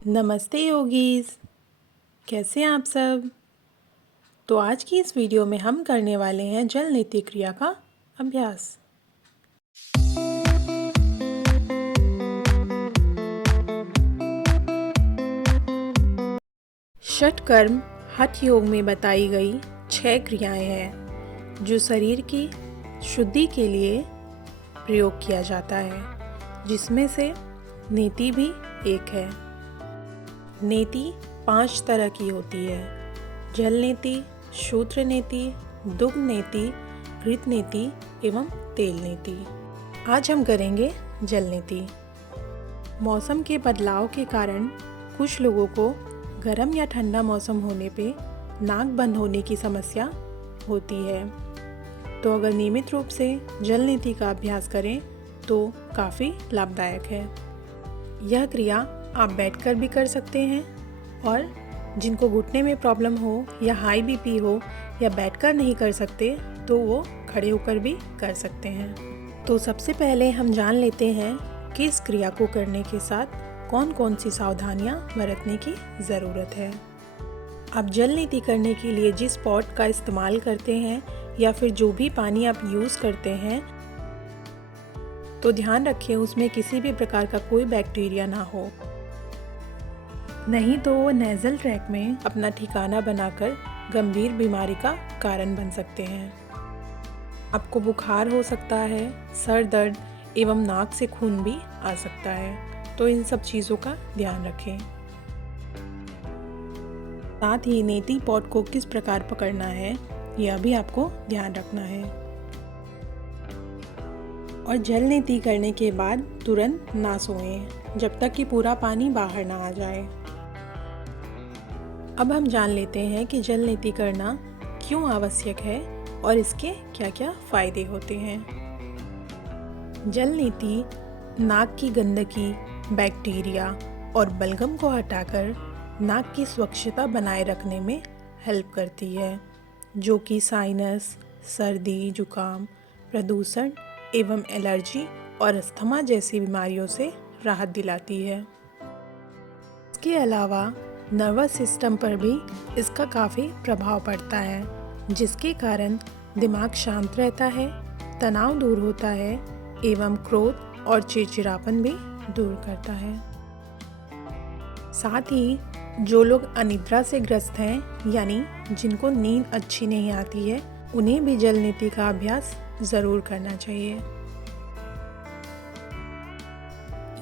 नमस्ते योगीज, कैसे हैं आप सब। तो आज की इस वीडियो में हम करने वाले हैं जल नीति क्रिया का अभ्यास। षटकर्म हठ योग में बताई गई 6 क्रियाएं हैं जो शरीर की शुद्धि के लिए प्रयोग किया जाता है, जिसमें से नीति भी एक है। नीति 5 तरह की होती है: जल नीति, शूद्र नीति, दुग्ध नीति, घृत नीति एवं तेल नीति। आज हम करेंगे जल नीति। मौसम के बदलाव के कारण कुछ लोगों को गर्म या ठंडा मौसम होने पे नाक बंद होने की समस्या होती है। तो अगर नियमित रूप से जल नीति का अभ्यास करें तो काफ़ी लाभदायक है। यह क्रिया आप बैठकर भी कर सकते हैं और जिनको घुटने में प्रॉब्लम हो या हाई बीपी हो या बैठकर नहीं कर सकते तो वो खड़े होकर भी कर सकते हैं। तो सबसे पहले हम जान लेते हैं कि इस क्रिया को करने के साथ कौन कौन सी सावधानियां बरतने की ज़रूरत है। आप जल नीति करने के लिए जिस पॉट का इस्तेमाल करते हैं या फिर जो भी पानी आप यूज़ करते हैं, तो ध्यान रखें उसमें किसी भी प्रकार का कोई बैक्टीरिया ना हो, नहीं तो वो नेज़ल ट्रैक में अपना ठिकाना बनाकर गंभीर बीमारी का कारण बन सकते हैं। आपको बुखार हो सकता है, सर दर्द एवं नाक से खून भी आ सकता है, तो इन सब चीज़ों का ध्यान रखें। साथ ही नीति पॉट को किस प्रकार पकड़ना है यह भी आपको ध्यान रखना है। और जल नीति करने के बाद तुरंत ना सोएं जब तक कि पूरा पानी बाहर ना आ जाए। अब हम जान लेते हैं कि जल नीति करना क्यों आवश्यक है और इसके क्या क्या फायदे होते हैं। जल नीति नाक की गंदगी, बैक्टीरिया और बलगम को हटाकर नाक की स्वच्छता बनाए रखने में हेल्प करती है, जो कि साइनस, सर्दी, जुकाम, प्रदूषण एवं एलर्जी और अस्थमा जैसी बीमारियों से राहत दिलाती है। इसके अलावा नर्वस सिस्टम पर भी इसका काफ़ी प्रभाव पड़ता है, जिसके कारण दिमाग शांत रहता है, तनाव दूर होता है एवं क्रोध और चिड़चिड़ापन भी दूर करता है। साथ ही जो लोग अनिद्रा से ग्रस्त हैं, यानी जिनको नींद अच्छी नहीं आती है, उन्हें भी जल नीति का अभ्यास ज़रूर करना चाहिए।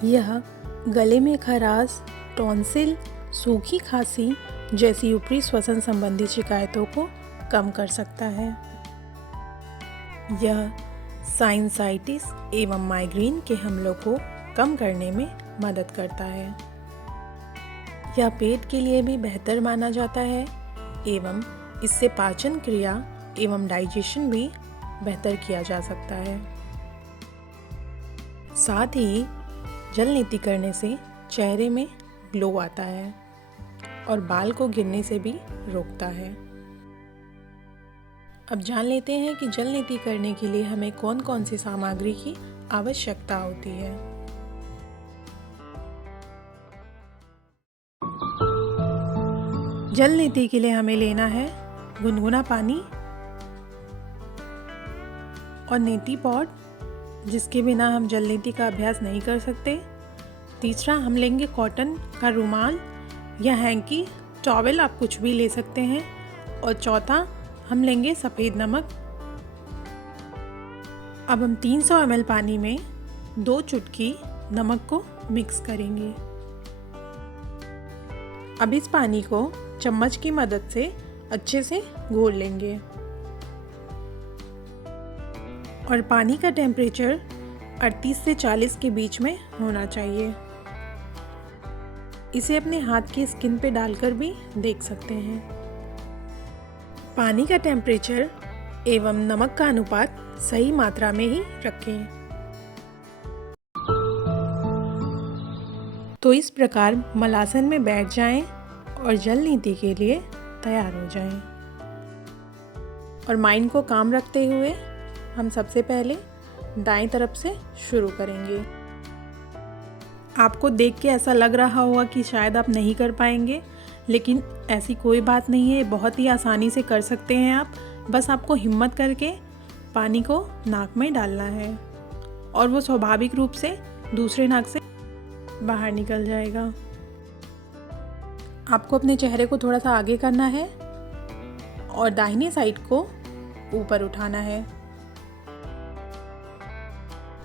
यह गले में खराश, टॉन्सिल, सूखी खांसी जैसी ऊपरी श्वसन संबंधी शिकायतों को कम कर सकता है। यह साइनसाइटिस एवं माइग्रेन के हमलों को कम करने में मदद करता है। यह पेट के लिए भी बेहतर माना जाता है एवं इससे पाचन क्रिया एवं डाइजेशन भी बेहतर किया जा सकता है। साथ ही जल नीति करने से चेहरे में ग्लो आता है और बाल को गिरने से भी रोकता है। अब जान लेते हैं कि जल नीति करने के लिए हमें कौन कौन सी सामग्री की आवश्यकता होती है। जल नीति के लिए हमें लेना है गुनगुना पानी और नीति पॉट, जिसके बिना हम जल नीति का अभ्यास नहीं कर सकते। तीसरा, हम लेंगे कॉटन का रुमाल या हैंकी, टॉवेल आप कुछ भी ले सकते हैं। और चौथा, हम लेंगे सफ़ेद नमक। अब हम 300 ml पानी में 2 चुटकी नमक को मिक्स करेंगे। अब इस पानी को चम्मच की मदद से अच्छे से घोल लेंगे और पानी का टेम्परेचर 38 से 40 के बीच में होना चाहिए। इसे अपने हाथ की स्किन पे डालकर भी देख सकते हैं। पानी का टेम्परेचर एवं नमक का अनुपात सही मात्रा में ही रखें। तो इस प्रकार मलासन में बैठ जाएं और जल नीति के लिए तैयार हो जाएं। और माइंड को काम रखते हुए हम सबसे पहले दाएं तरफ से शुरू करेंगे। आपको देख के ऐसा लग रहा होगा कि शायद आप नहीं कर पाएंगे, लेकिन ऐसी कोई बात नहीं है, बहुत ही आसानी से कर सकते हैं आप। बस आपको हिम्मत करके पानी को नाक में डालना है और वो स्वाभाविक रूप से दूसरे नाक से बाहर निकल जाएगा। आपको अपने चेहरे को थोड़ा सा आगे करना है और दाहिनी साइड को ऊपर उठाना है,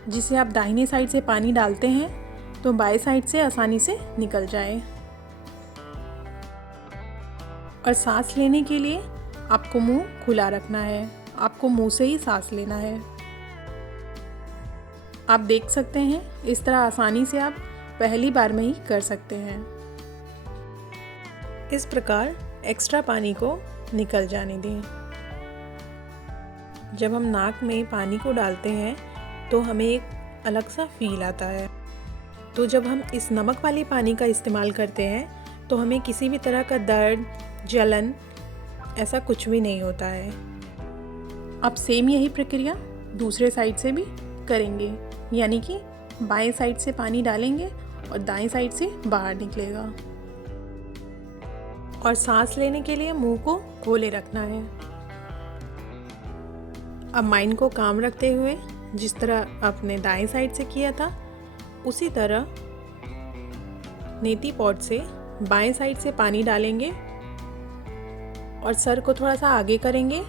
जिससे आप दाहिनी साइड से पानी डालते हैं तो बाएं साइड से आसानी से निकल जाए। और सांस लेने के लिए आपको मुंह खुला रखना है, आपको मुंह से ही सांस लेना है। आप देख सकते हैं इस तरह आसानी से आप पहली बार में ही कर सकते हैं। इस प्रकार एक्स्ट्रा पानी को निकल जाने दें। जब हम नाक में पानी को डालते हैं तो हमें एक अलग सा फील आता है। तो जब हम इस नमक वाले पानी का इस्तेमाल करते हैं तो हमें किसी भी तरह का दर्द, जलन ऐसा कुछ भी नहीं होता है। अब सेम यही प्रक्रिया दूसरे साइड से भी करेंगे, यानी कि बाएं साइड से पानी डालेंगे और दाएं साइड से बाहर निकलेगा। और सांस लेने के लिए मुंह को खोले रखना है। अब माइंड को काम रखते हुए जिस तरह आपने दाएं साइड से किया था उसी तरह नेति पॉट से बाएं साइड से पानी डालेंगे और सर को थोड़ा सा आगे करेंगे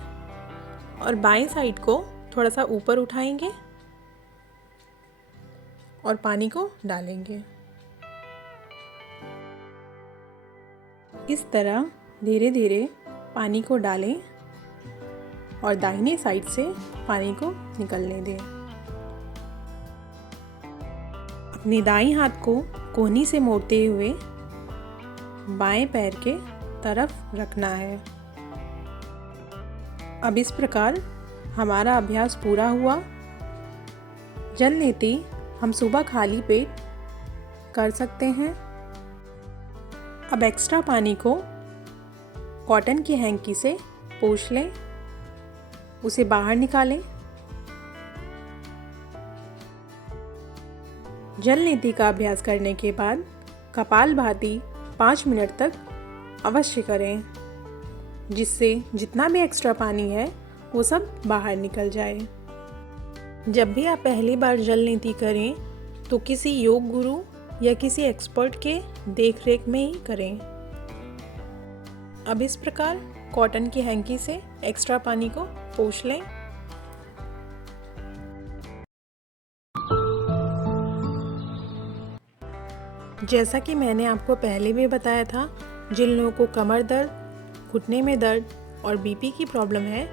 और बाएं साइड को थोड़ा सा ऊपर उठाएंगे और पानी को डालेंगे। इस तरह धीरे धीरे पानी को डालें और दाहिनी साइड से पानी को निकलने दें। अपने दाईं हाथ को कोहनी से मोड़ते हुए बाएं पैर के तरफ रखना है। अब इस प्रकार हमारा अभ्यास पूरा हुआ। जल नीति हम सुबह खाली पेट कर सकते हैं। अब एक्स्ट्रा पानी को कॉटन की हैंकी से पोंछ लें, उसे बाहर निकालें। जल नीति का अभ्यास करने के बाद कपालभाति 5 मिनट तक अवश्य करें, जिससे जितना भी एक्स्ट्रा पानी है वो सब बाहर निकल जाए। जब भी आप पहली बार जल नीति करें तो किसी योग गुरु या किसी एक्सपर्ट के देखरेख में ही करें। अब इस प्रकार कॉटन की हैंकी से एक्स्ट्रा पानी को पोंछ लें। जैसा कि मैंने आपको पहले भी बताया था, जिन लोगों को कमर दर्द, घुटने में दर्द और बीपी की प्रॉब्लम है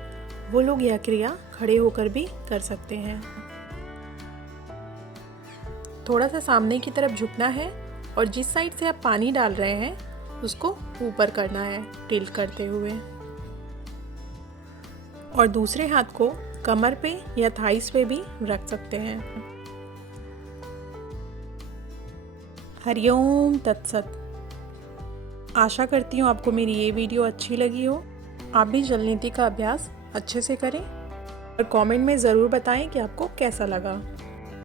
वो लोग यह क्रिया खड़े होकर भी कर सकते हैं। थोड़ा सा सामने की तरफ झुकना है और जिस साइड से आप पानी डाल रहे हैं उसको ऊपर करना है टिल्ट करते हुए, और दूसरे हाथ को कमर पे या थाइस पे भी रख सकते हैं। हरिओम तत्सत। आशा करती हूँ आपको मेरी ये वीडियो अच्छी लगी हो। आप भी जल नीति का अभ्यास अच्छे से करें और कमेंट में ज़रूर बताएं कि आपको कैसा लगा।